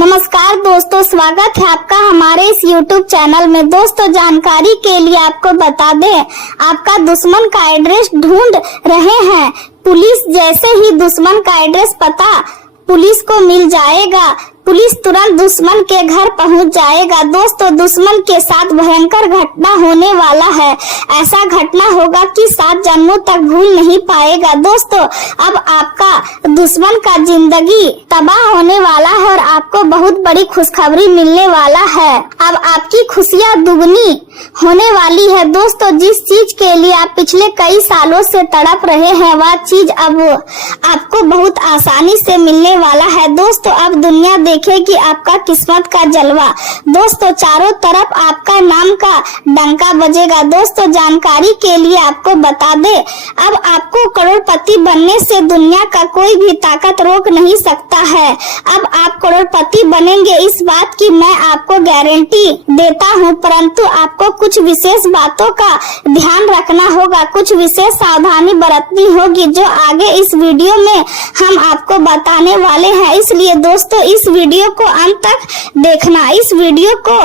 नमस्कार दोस्तों, स्वागत है आपका हमारे इस YouTube चैनल में। दोस्तों, जानकारी के लिए आपको बता दें, आपका दुश्मन का एड्रेस ढूंढ रहे हैं पुलिस। जैसे ही दुश्मन का एड्रेस पता पुलिस को मिल जाएगा, पुलिस तुरंत दुश्मन के घर पहुंच जाएगा। दोस्तों, दुश्मन के साथ भयंकर घटना होने वाला है। ऐसा घटना होगा कि 7 जन्मों तक भूल नहीं पाएगा। दोस्तों, अब आपका दुश्मन का जिंदगी तबाह होने वाला है और आपको बहुत बड़ी खुशखबरी मिलने वाला है। अब आपकी खुशियां दुगनी होने वाली है। दोस्तों, जिस चीज के लिए आप पिछले कई सालों से तड़प रहे हैं, वह चीज अब आपको बहुत आसानी से मिलने वाला है। दोस्तों, अब दुनिया देखेगी आपका किस्मत का जलवा। दोस्तों, चारों तरफ आपका नाम का डंका बजेगा। दोस्तों, जानकारी के लिए आपको बता दे, अब आपको करोड़पति बनने से दुनिया का कोई भी ताकत रोक नहीं सकता है। अब आप करोड़पति बनेंगे, इस बात की मैं आपको गारंटी देता हूँ। परंतु आपको कुछ विशेष बातों का ध्यान रखना होगा, कुछ विशेष सावधानी बरतनी होगी, जो आगे इस वीडियो में हम आपको बताने वाले हैं। इसलिए दोस्तों, इस वीडियो को अंत तक देखना, इस वीडियो को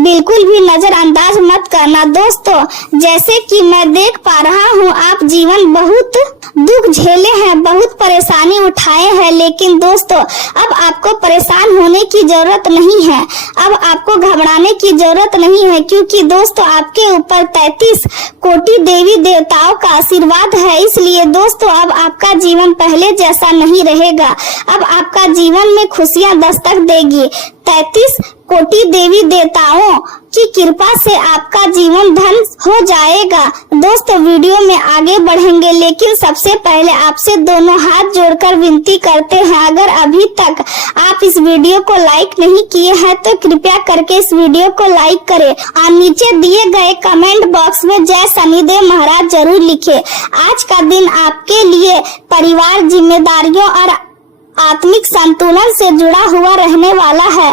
बिल्कुल भी नजरअंदाज मत करना। दोस्तों, जैसे कि मैं देख पा रहा हूँ, आप जीवन बहुत दुख झेले हैं, बहुत परेशानी उठाए हैं, लेकिन दोस्तों अब आपको परेशान होने की जरूरत नहीं है। अब आपको घबराने की जरूरत नहीं है, क्योंकि दोस्तों आपके ऊपर 33 कोटि देवी देवताओं का आशीर्वाद है। इसलिए दोस्तों, अब आपका जीवन पहले जैसा नहीं रहेगा। अब आपका जीवन में खुशियां दस्तक देगी। 33 कोटि देवी देवताओं की कृपा से आपका जीवन धन हो जाएगा। दोस्तों, वीडियो में आगे बढ़ेंगे, लेकिन सबसे पहले आपसे दोनों हाथ जोड़कर विनती करते हैं, अगर अभी तक आप इस वीडियो को लाइक नहीं किए हैं तो कृपया करके इस वीडियो को लाइक करें और नीचे दिए गए कमेंट बॉक्स में जय शनिदेव महाराज जरूर लिखें। आज का दिन आपके लिए परिवार, जिम्मेदारियों और आत्मिक संतुलन से जुड़ा हुआ रहने वाला है।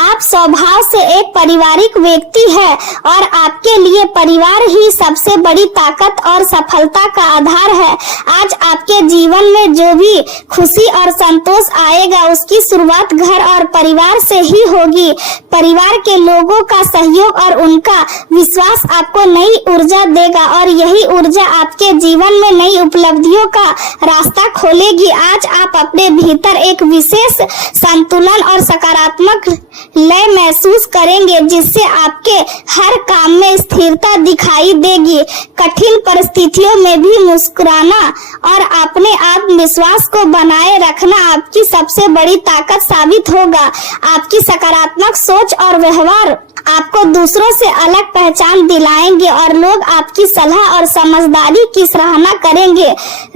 आप स्वभाव से एक पारिवारिक व्यक्ति है और आपके लिए परिवार ही सबसे बड़ी ताकत और सफलता का आधार है। आज आपके जीवन में जो भी खुशी और संतोष आएगा, उसकी शुरुआत घर और परिवार से ही होगी। परिवार के लोगों का सहयोग और उनका विश्वास आपको नई ऊर्जा देगा और यही ऊर्जा आपके जीवन में नई उपलब्धियों का रास्ता खोलेगी। आज आप अपने भीतर एक विशेष संतुलन और सकारात्मक लय महसूस करेंगे, जिससे आपके हर काम में स्थिरता दिखाई देगी। कठिन परिस्थितियों में भी मुस्कुराना और अपने आत्मविश्वास को बनाए रखना आपकी सबसे बड़ी ताकत साबित होगा। आपकी सकारात्मक सोच और व्यवहार आपको दूसरों से अलग पहचान दिलाएंगे और लोग आपकी सलाह और समझदारी की सराहना करेंगे।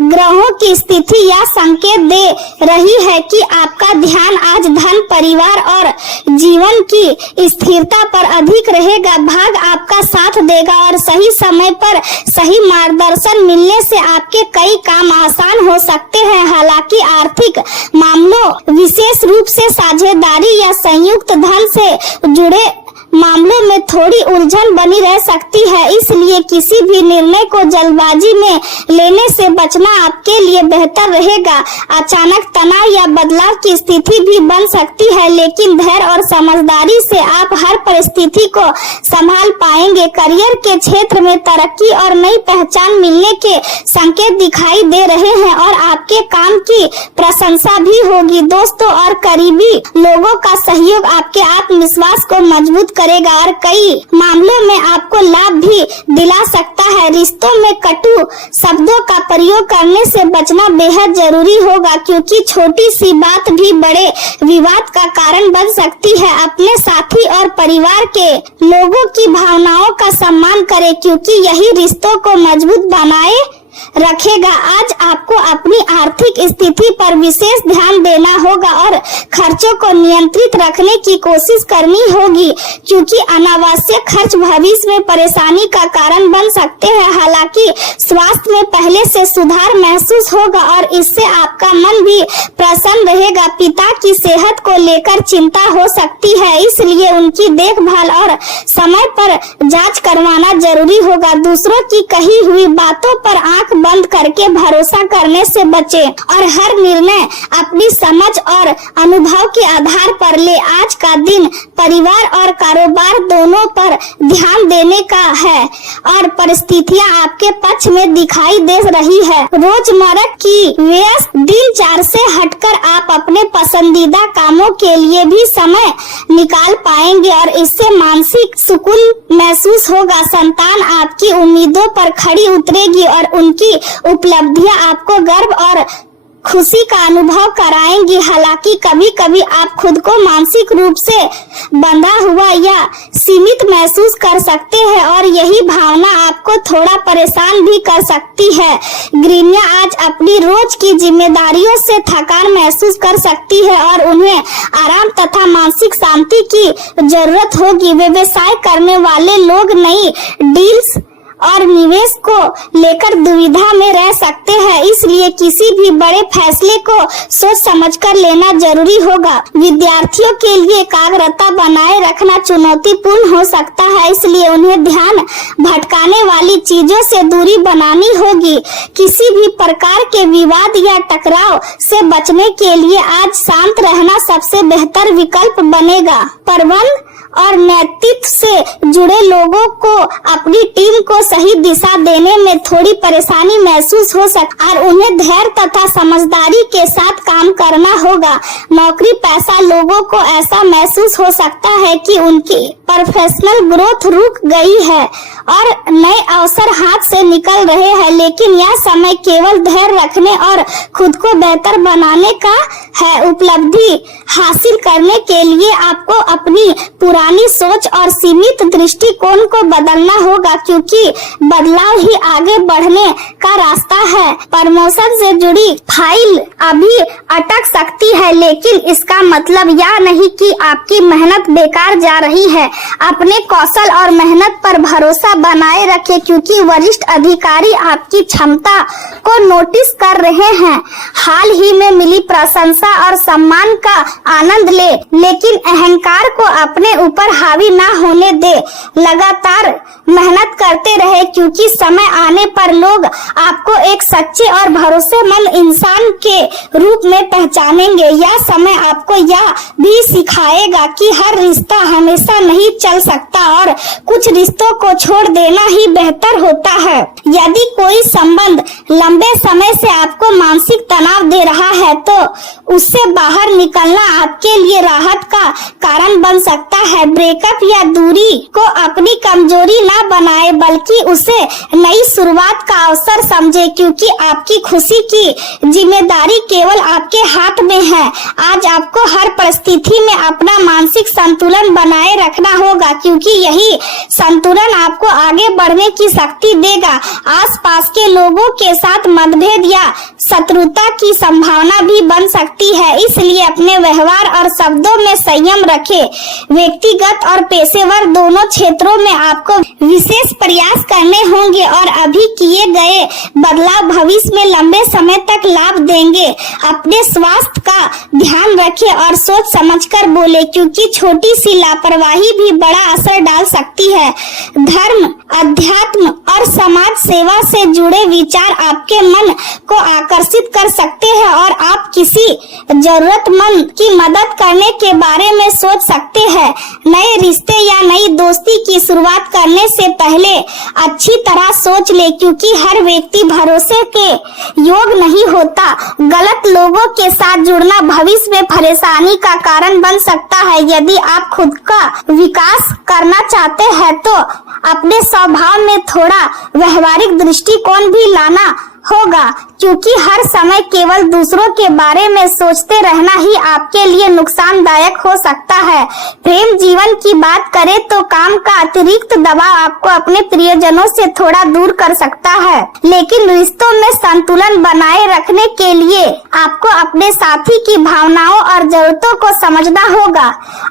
ग्रहों की स्थिति यह संकेत दे रही है कि आपका ध्यान आज धन, परिवार और जीवन की स्थिरता पर अधिक रहेगा। भाग आपका साथ देगा और सही समय पर सही मार्गदर्शन मिलने से आपके कई काम आसान हो सकते हैं। हालांकि आर्थिक मामलों, विशेष रूप से साझेदारी या संयुक्त धन से जुड़े मामलों में थोड़ी उलझन बनी रह सकती है। इसलिए किसी भी निर्णय को जल्दबाजी में लेने से बचना आपके लिए बेहतर रहेगा। अचानक तनाव या बदलाव की स्थिति भी बन सकती है, लेकिन धैर्य और समझदारी से आप हर परिस्थिति को संभाल पाएंगे। करियर के क्षेत्र में तरक्की और नई पहचान मिलने के संकेत दिखाई दे रहे हैं और आपके काम की प्रशंसा भी होगी। दोस्तों, और करीबी लोगों का सहयोग आपके आत्मविश्वास को मजबूत करेगा और कई मामलों में आपको लाभ भी दिला सकता है। रिश्तों में कटु शब्दों का प्रयोग करने से बचना बेहद जरूरी होगा, क्योंकि छोटी सी बात भी बड़े विवाद का कारण बन सकती है। अपने साथी और परिवार के लोगों की भावनाओं का सम्मान करें, क्योंकि यही रिश्तों को मजबूत बनाए रखेगा। आज आपको अपनी आर्थिक स्थिति पर विशेष ध्यान देना होगा और खर्चों को नियंत्रित रखने की कोशिश करनी होगी, क्योंकि अनावश्यक खर्च भविष्य में परेशानी का कारण बन सकते हैं। हालांकि स्वास्थ्य में पहले से सुधार महसूस होगा और इससे आपका मन भी प्रसन्न रहेगा। पिता की सेहत को लेकर चिंता हो सकती है, इसलिए उनकी देखभाल और समय पर जांच करवाना जरूरी होगा। दूसरों की कही हुई बातों पर आंख आंख बंद करके भरोसा करने से बचें और हर निर्णय अपनी समझ और अनुभव के आधार पर ले। आज का दिन परिवार और कारोबार दोनों पर ध्यान देने का है और परिस्थितियां आपके पक्ष में दिखाई दे रही है। रोजमर्रा की व्यस्त दिनचर्या से हटकर आप अपने पसंदीदा कामों के लिए भी समय निकाल पाएंगे और इससे मानसिक सुकून महसूस होगा। संतान आपकी उम्मीदों पर खड़ी उतरेगी और उनकी उपलब्धियां आपको गर्व और खुशी का अनुभव कराएंगी। हालांकि कभी कभी आप खुद को मानसिक रूप से बंधा हुआ या सीमित महसूस कर सकते हैं और यही भावना आपको थोड़ा परेशान भी कर सकती है। गृहिणियां आज अपनी रोज की जिम्मेदारियों से थकान महसूस कर सकती है और उन्हें आराम तथा मानसिक शांति की जरूरत होगी। व्यवसाय करने वाले लोग नई डील्स और निवेश को लेकर दुविधा में रह सकते हैं, इसलिए किसी भी बड़े फैसले को सोच समझकर लेना जरूरी होगा। विद्यार्थियों के लिए एकाग्रता बनाए रखना चुनौतीपूर्ण हो सकता है, इसलिए उन्हें ध्यान भटकाने वाली चीजों से दूरी बनानी होगी। किसी भी प्रकार के विवाद या टकराव से बचने के लिए आज शांत रहना सबसे बेहतर विकल्प बनेगा। प्रबंधन और नेतृत्व से जुड़े लोगों को अपनी टीम को सही दिशा देने में थोड़ी परेशानी महसूस हो सकती है और उन्हें धैर्य तथा समझदारी के साथ काम करना होगा। नौकरी पेशा लोगों को ऐसा महसूस हो सकता है कि उनकी प्रोफेशनल ग्रोथ रुक गई है और नए अवसर हाथ से निकल रहे हैं, लेकिन यह समय केवल धैर्य रखने और खुद को बेहतर बनाने का है। उपलब्धि हासिल करने के लिए आपको अपनी पुरानी सोच और सीमित दृष्टिकोण को बदलना होगा, क्योंकि बदलाव ही आगे बढ़ने का रास्ता है। प्रमोशन से जुड़ी फाइल अभी अटक सकती है, लेकिन इसका मतलब यह नहीं कि आपकी मेहनत बेकार जा रही है। अपने कौशल और मेहनत पर भरोसा बनाए रखें, क्योंकि वरिष्ठ अधिकारी आपकी क्षमता को नोटिस कर रहे हैं। हाल ही में मिली प्रशंसा और सम्मान का आनंद ले, लेकिन अहंकार को अपने ऊपर हावी ना होने दे। लगातार मेहनत करते रहे, क्योंकि समय आने पर लोग आपको एक सच्चे और भरोसेमंद इंसान के रूप में पहचानेंगे। यह समय आपको यह भी सिखाएगा कि हर रिश्ता हमेशा नहीं चल सकता और कुछ रिश्तों को छोड़ देना ही बेहतर होता है। यदि कोई संबंध लंबे समय से आपको मानसिक तनाव दे रहा है, तो उससे बाहर निकलना आपके लिए राहत का कारण बन सकता है। ब्रेकअप या दूरी को अपनी कमजोरी ना बनाए, बल्कि उसे नई शुरुआत का अवसर समझे, क्योंकि आपकी खुशी की जिम्मेदारी केवल आपके हाथ में है। आज आपको हर परिस्थिति में अपना मानसिक संतुलन बनाए रखना होगा, क्योंकि यही संतुलन आपको आगे बढ़ने की शक्ति देगा। आसपास के लोगों के साथ मतभेद या शत्रुता की संभावना भी बन सकती है, इसलिए अपने व्यवहार और शब्दों में संयम रखें। व्यक्तिगत और पेशेवर दोनों क्षेत्रों में आपको विशेष प्रयास करने होंगे और अभी किए गए बदलाव भविष्य में लंबे समय तक लाभ देंगे। अपने स्वास्थ्य का ध्यान रखें और सोच समझकर बोले, क्योंकि छोटी सी लापरवाही भी बड़ा असर डाल सकती है। धर्म, अध्यात्म और समाज सेवा से जुड़े विचार आपके मन को आकर्षित कर सकते हैं और आप किसी जरूरतमंद की मदद करने के बारे में सोच सकते हैं। नए रिश्ते या नई दोस्ती की शुरुआत करने से पहले अच्छी तरह सोच ले, क्योंकि हर व्यक्ति भरोसे के योग नहीं होता। गलत लोगों के साथ जुड़ना भविष्य में परेशानी का कारण बन सकता है। यदि आप खुद का विकास करना चाहते हैं, तो अपने स्वभाव में थोड़ा व्यवहारिक दृष्टिकोण भी लाना होगा, क्योंकि हर समय केवल दूसरों के बारे में सोचते रहना ही आपके लिए नुकसानदायक हो सकता है। प्रेम जीवन की बात करें तो काम का अतिरिक्त दबाव आपको अपने प्रियजनों से थोड़ा दूर कर सकता है, लेकिन रिश्तों में संतुलन बनाए रखने के लिए आपको अपने साथी की भावनाओं और जरूरतों को समझना होगा।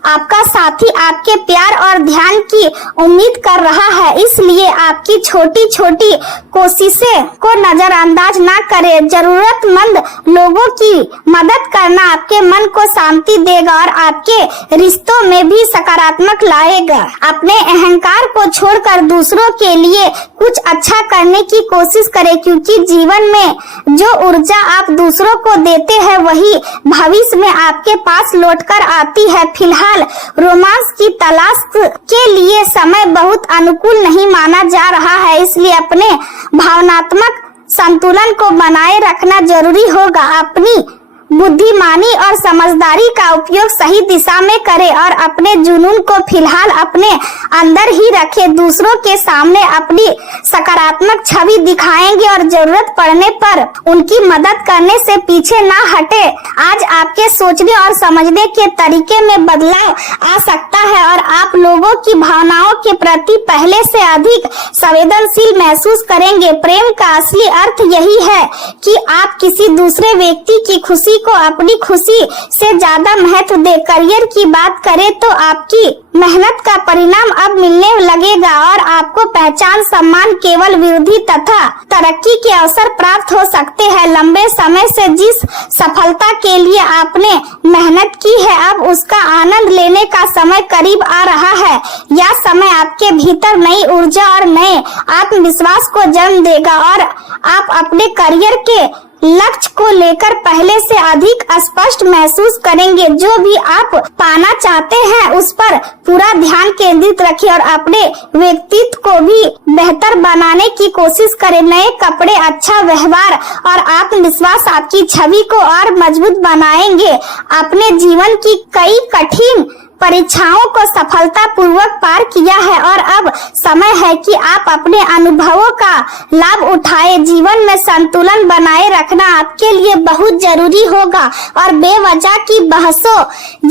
आपका साथी आपके प्यार और ध्यान की उम्मीद कर रहा है, इसलिए आपकी छोटी छोटी कोशिशें को नजरअंदाज ना करें करें। जरूरतमंद लोगों की मदद करना आपके मन को शांति देगा और आपके रिश्तों में भी सकारात्मक लाएगा। अपने अहंकार को छोड़कर दूसरों के लिए कुछ अच्छा करने की कोशिश करें, क्योंकि जीवन में जो ऊर्जा आप दूसरों को देते हैं वही भविष्य में आपके पास लौटकर आती है। फिलहाल रोमांस की तलाश के लिए समय बहुत अनुकूल नहीं माना जा रहा है, इसलिए अपने भावनात्मक संतुलन को बनाए रखना जरूरी होगा। अपनी बुद्धिमानी और समझदारी का उपयोग सही दिशा में करें और अपने जुनून को फिलहाल अपने अंदर ही रखें। दूसरों के सामने अपनी सकारात्मक छवि दिखाएंगे और जरूरत पड़ने पर उनकी मदद करने से पीछे ना हटे। आज आपके सोचने और समझने के तरीके में बदलाव आ सकता है और आप लोगों की भावनाओं के प्रति पहले से अधिक संवेदनशील महसूस करेंगे। प्रेम का असली अर्थ यही है कि आप किसी दूसरे व्यक्ति की खुशी को अपनी खुशी से ज्यादा महत्व दे। करियर की बात करें तो आपकी मेहनत का परिणाम अब मिलने लगेगा और आपको पहचान, सम्मान, केवल वृद्धि तथा तरक्की के अवसर प्राप्त हो सकते हैं। लंबे समय से जिस सफलता के लिए आपने मेहनत की है, अब उसका आनंद लेने का समय करीब आ रहा है। यह समय आपके भीतर नई ऊर्जा और नए आत्मविश्वास को जन्म देगा और आप अपने करियर के लक्ष्य को लेकर पहले से अधिक स्पष्ट महसूस करेंगे। जो भी आप पाना चाहते हैं उस पर पूरा ध्यान केंद्रित रखें और अपने व्यक्तित्व को भी बेहतर बनाने की कोशिश करें। नए कपड़े, अच्छा व्यवहार और आत्मविश्वास आपकी छवि को और मजबूत बनाएंगे। अपने जीवन की कई कठिन परीक्षाओं को सफलतापूर्वक पार किया है और अब समय है कि आप अपने अनुभवों का लाभ उठाएं। जीवन में संतुलन बनाए रखना आपके लिए बहुत जरूरी होगा और बेवजह की बहसों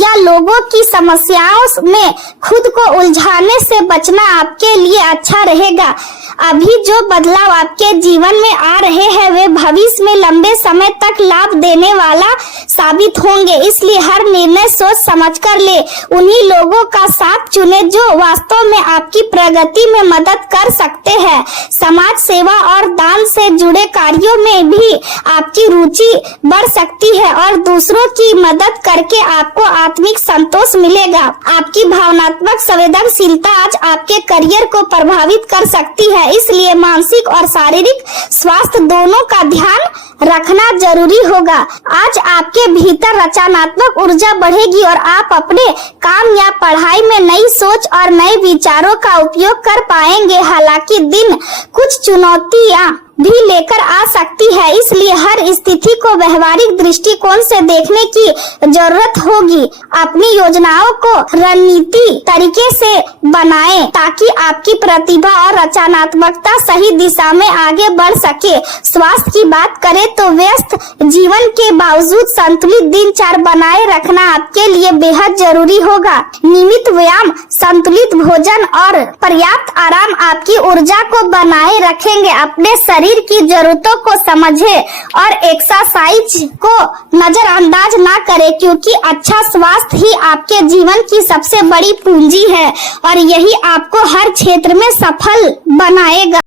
या लोगों की समस्याओं में खुद को उलझाने से बचना आपके लिए अच्छा रहेगा। अभी जो बदलाव आपके जीवन में आ रहे हैं वे भविष्य में लंबे समय तक लाभ देने वाला साबित होंगे, इसलिए हर निर्णय सोच समझ कर ले। उन्हीं लोगों का साथ चुने जो वास्तव में आपकी प्रगति में मदद कर सकते हैं। समाज सेवा और दान से जुड़े कार्यों में भी आपकी रुचि बढ़ सकती है और दूसरों की मदद करके आपको आत्मिक संतोष मिलेगा। आपकी भावनात्मक संवेदनशीलता आज आपके करियर को प्रभावित कर सकती है, इसलिए मानसिक और शारीरिक स्वास्थ्य दोनों का ध्यान रखना जरूरी होगा। आज आपके भीतर रचनात्मक ऊर्जा बढ़ेगी और आप अपने काम या पढ़ाई में नई सोच और नए विचारों का उपयोग कर पाएंगे। हालांकि दिन कुछ चुनौतियां भी लेकर आ सकती है, इसलिए हर स्थिति को व्यवहारिक दृष्टिकोण से देखने की जरूरत होगी। अपनी योजनाओं को रणनीति तरीके से बनाएं ताकि आपकी प्रतिभा और रचनात्मकता सही दिशा में आगे बढ़ सके। स्वास्थ्य की बात करें तो व्यस्त जीवन के बावजूद संतुलित दिनचर्या बनाए रखना आपके लिए बेहद जरूरी होगा। नियमित व्यायाम, संतुलित भोजन और पर्याप्त आराम आपकी ऊर्जा को बनाए रखेंगे। अपने शरीर की जरूरतों को समझें और एक्सरसाइज को नजरअंदाज ना करें, क्योंकि अच्छा स्वास्थ्य ही आपके जीवन की सबसे बड़ी पूंजी है और यही आपको हर क्षेत्र में सफल बनाएगा।